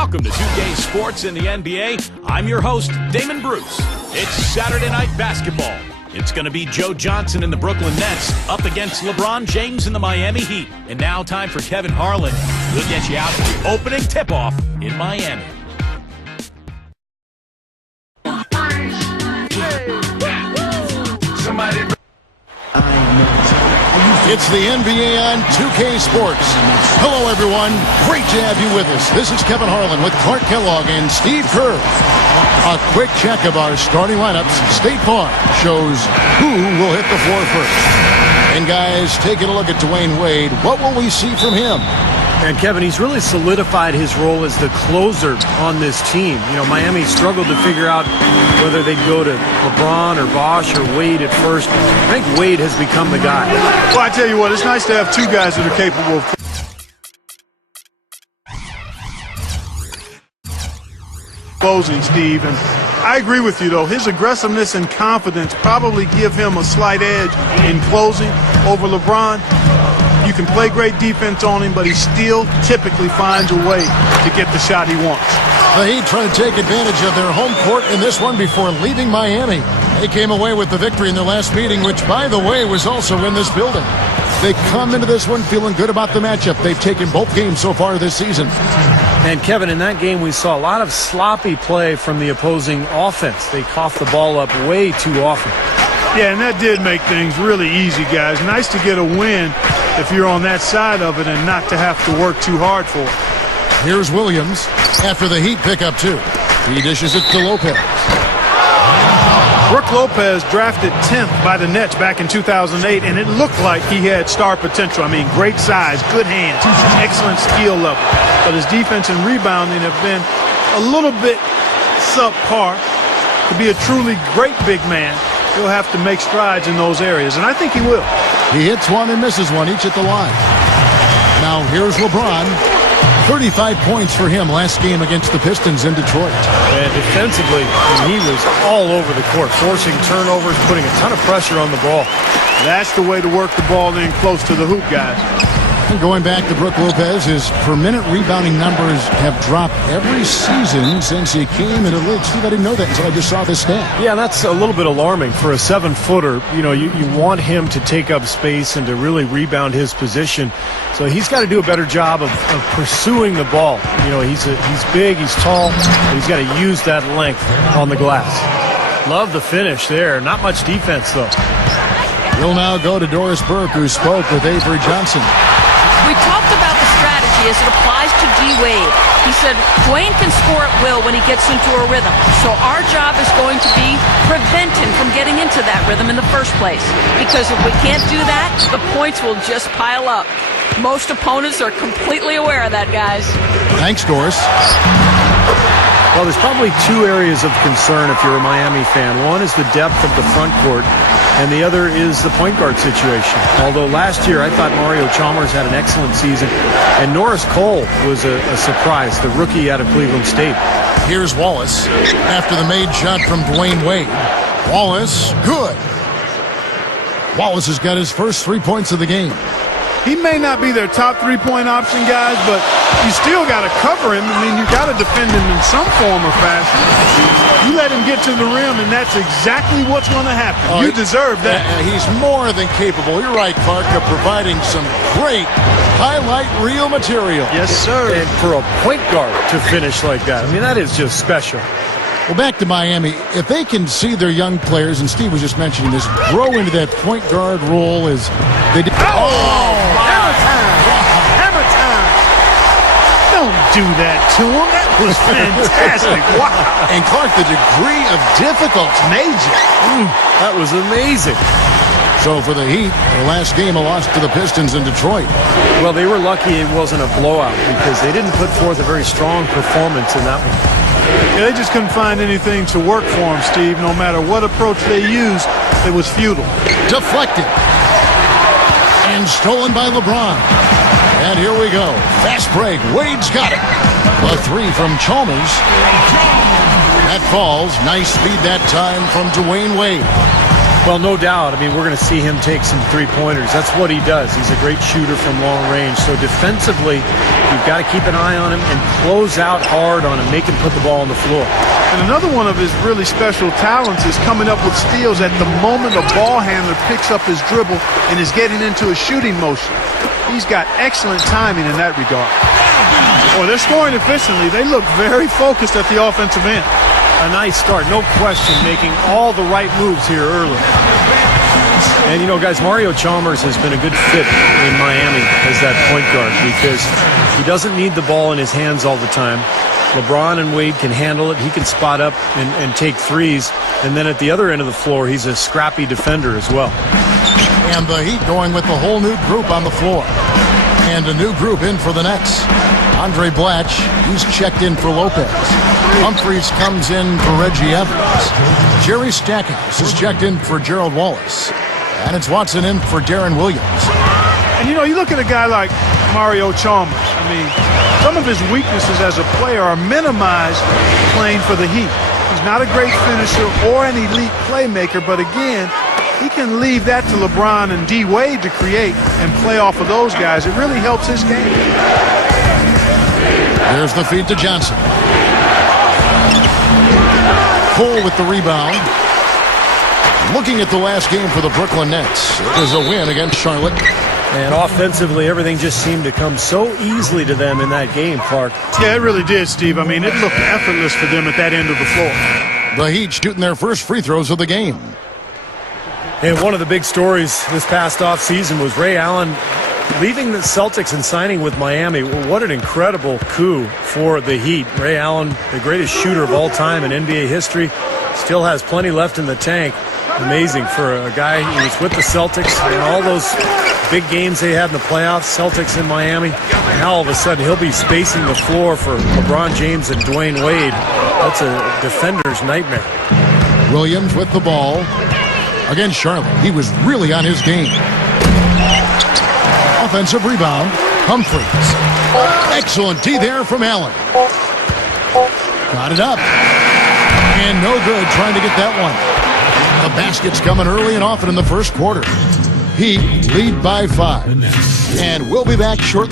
Welcome to 2K Sports in the NBA. I'm your host, Damon Bruce. It's Saturday Night Basketball. It's going to be Joe Johnson and the Brooklyn Nets up against LeBron James and the Miami Heat. And now time for Kevin Harlan. We'll get you out to the opening tip-off in Miami. It's the NBA on 2K Sports. Hello, everyone. Great to have you with us. This is Kevin Harlan with Clark Kellogg and Steve Kerr. A quick check of our starting lineups. State Farm shows who will hit the floor first. And guys, taking a look at Dwayne Wade, what will we see from him? And Kevin, he's really solidified his role as the closer on this team. You know, Miami struggled to figure out whether they'd go to LeBron or Bosh or Wade at first. I think Wade has become the guy. Well, I tell you what, it's nice to have two guys that are capable of closing, Steve. And I agree with you, though. His aggressiveness and confidence probably give him a slight edge in closing over LeBron. You can play great defense on him, but he still typically finds a way to get the shot he wants. The Heat trying to take advantage of their home court in this one before leaving Miami. They came away with the victory in their last meeting, which, by the way, was also in this building. They come into this one feeling good about the matchup. They've taken both games so far this season. And, Kevin, in that game, we saw a lot of sloppy play from the opposing offense. They coughed the ball up way too often. Yeah, and that did make things really easy, guys. Nice to get a win if you're on that side of it and not to have to work too hard for it. Here's Williams after the Heat pick up two. He dishes it to Lopez. Brook Lopez drafted 10th by the Nets back in 2008, and it looked like he had star potential. I mean, great size, good hands, excellent skill level. But his defense and rebounding have been a little bit subpar. To be a truly great big man, he'll have to make strides in those areas, and I think he will. He hits one and misses one, each at the line. Now here's LeBron. 35 points for him last game against the Pistons in Detroit. And defensively, he was all over the court, forcing turnovers, putting a ton of pressure on the ball. That's the way to work the ball in close to the hoop, guys. And going back to Brook Lopez, his per-minute rebounding numbers have dropped every season since he came into the league. Steve, I didn't know that until I just saw this stat. Yeah, that's a little bit alarming for a 7-footer. You know, you want him to take up space and to really rebound his position. So he's got to do a better job of pursuing the ball. You know, he's big, he's tall, but he's got to use that length on the glass. Love the finish there. Not much defense, though. We'll now go to Doris Burke, who spoke with Avery Johnson. We talked about the strategy as it applies to D-Wade. He said Dwayne can score at will when he gets into a rhythm. So our job is going to be prevent him from getting into that rhythm in the first place. Because if we can't do that, the points will just pile up. Most opponents are completely aware of that, guys. Thanks, Doris. Well, there's probably two areas of concern if you're a Miami fan. One is the depth of the front court, and the other is the point guard situation. Although last year I thought Mario Chalmers had an excellent season, and Norris Cole was a surprise, the rookie out of Cleveland State. Here's Wallace after the made shot from Dwayne Wade. Wallace, good. Wallace has got his first 3 points of the game. He may not be their top three-point option, guys, but you still got to cover him. I mean, you got to defend him in some form or fashion. You let him get to the rim, and that's exactly what's going to happen. You deserve that. He's more than capable, you're right, Clark, of providing some great highlight reel material. Yes, sir. And for a point guard to finish like that, I mean, that is just special. Well, back to Miami. If they can see their young players, and Steve was just mentioning this, grow into that point guard role as they did. Hammer time! Hammer time! Don't do that to him. That was fantastic. Wow. And Clark, the degree of difficulty. Major. That was amazing. So for the Heat, their last game, a loss to the Pistons in Detroit. Well, they were lucky it wasn't a blowout because they didn't put forth a very strong performance in that one. Yeah, they just couldn't find anything to work for him, Steve. No matter what approach they used, it was futile. Deflected. And stolen by LeBron. And here we go. Fast break. Wade's got it. A three from Chalmers. That falls. Nice speed that time from Dwayne Wade. Well, no doubt. I mean, we're going to see him take some three-pointers. That's what he does. He's a great shooter from long range. So defensively, you've got to keep an eye on him and close out hard on him, make him put the ball on the floor. And another one of his really special talents is coming up with steals at the moment a ball handler picks up his dribble and is getting into a shooting motion. He's got excellent timing in that regard. Boy, they're scoring efficiently. They look very focused at the offensive end. A nice start, no question, making all the right moves here early. And, you know, guys, Mario Chalmers has been a good fit in Miami as that point guard because he doesn't need the ball in his hands all the time. LeBron and Wade can handle it. He can spot up and take threes. And then at the other end of the floor, he's a scrappy defender as well. And the Heat going with the whole new group on the floor. And a new group in for the Nets. Andre Blatch, he's checked in for Lopez. Humphreys comes in for Reggie Evans. Jerry Stackhouse is checked in for Gerald Wallace. And it's Watson in for Darren Williams. And, you know, you look at a guy like Mario Chalmers. I mean, some of his weaknesses as a player are minimized playing for the Heat. He's not a great finisher or an elite playmaker, but again, he can leave that to LeBron and D. Wade to create and play off of those guys. It really helps his game. There's the feed to Johnson. Cole with the rebound. Looking at the last game for the Brooklyn Nets, it was a win against Charlotte. And offensively, everything just seemed to come so easily to them in that game, Clark. Yeah, it really did, Steve. I mean, it looked effortless for them at that end of the floor. The Heat shooting their first free throws of the game. And one of the big stories this past offseason was Ray Allen leaving the Celtics and signing with Miami. What an incredible coup for the Heat. Ray Allen, the greatest shooter of all time in NBA history, still has plenty left in the tank. Amazing for a guy who was with the Celtics and all those big games they had in the playoffs, Celtics in Miami. Now all of a sudden he'll be spacing the floor for LeBron James and Dwayne Wade. That's a defender's nightmare. Williams with the ball. Against Charlotte, he was really on his game. Offensive rebound, Humphreys. Excellent D there from Allen. Got it up. And no good trying to get that one. The basket's coming early and often in the first quarter. Heat lead by 5. And we'll be back shortly.